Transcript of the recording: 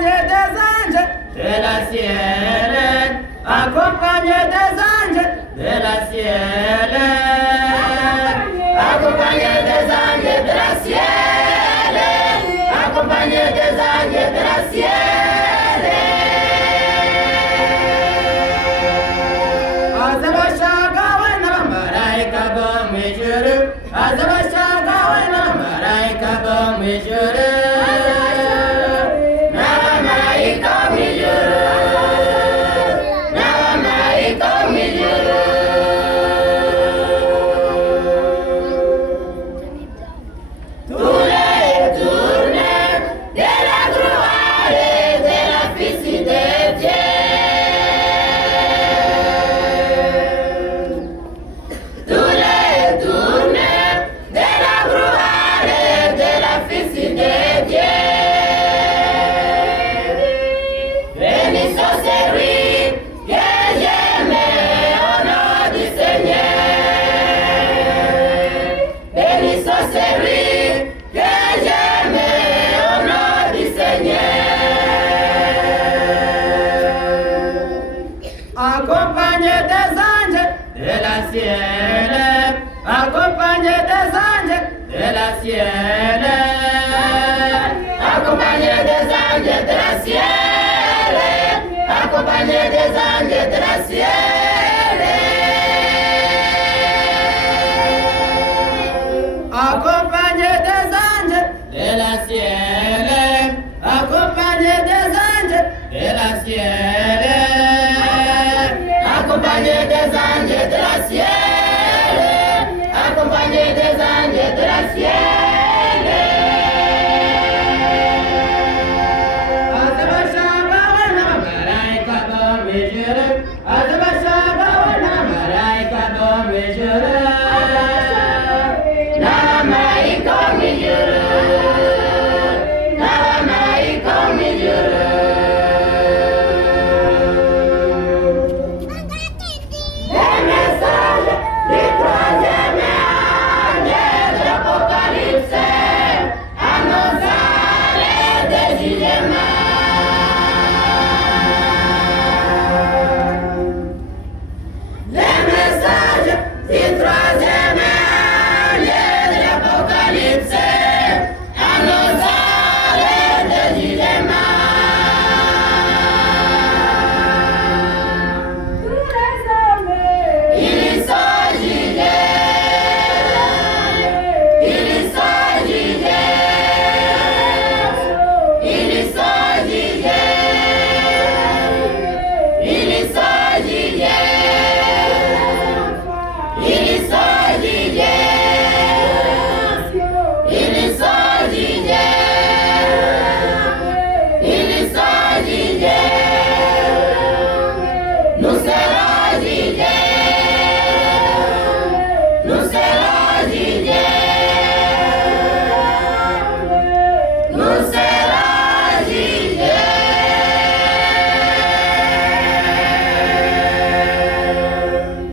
accompagne des anges de la ciel, accompagne des anges de la ciel, accompagne des anges de la ciel, accompagne des anges de la ciel. Azabashagawe na malaika bo mwijuru, azabashagawe na malaika bo mwijuru. Accompagne des anges de la ciel, accompagne des anges de la ciel, accompagne des anges de la ciel, accompagne des anges de la ciel, accompagne des anges de la ciel, accompagne des anges de la ciel. Accompagné des anges de la ciel, accompagné des anges de la ciel. Azabashagawe na malaika bo mwijuru, azabashagawe na malaika bo mwijuru, na malaika mwijuru, na malaika mwijuru. No céu.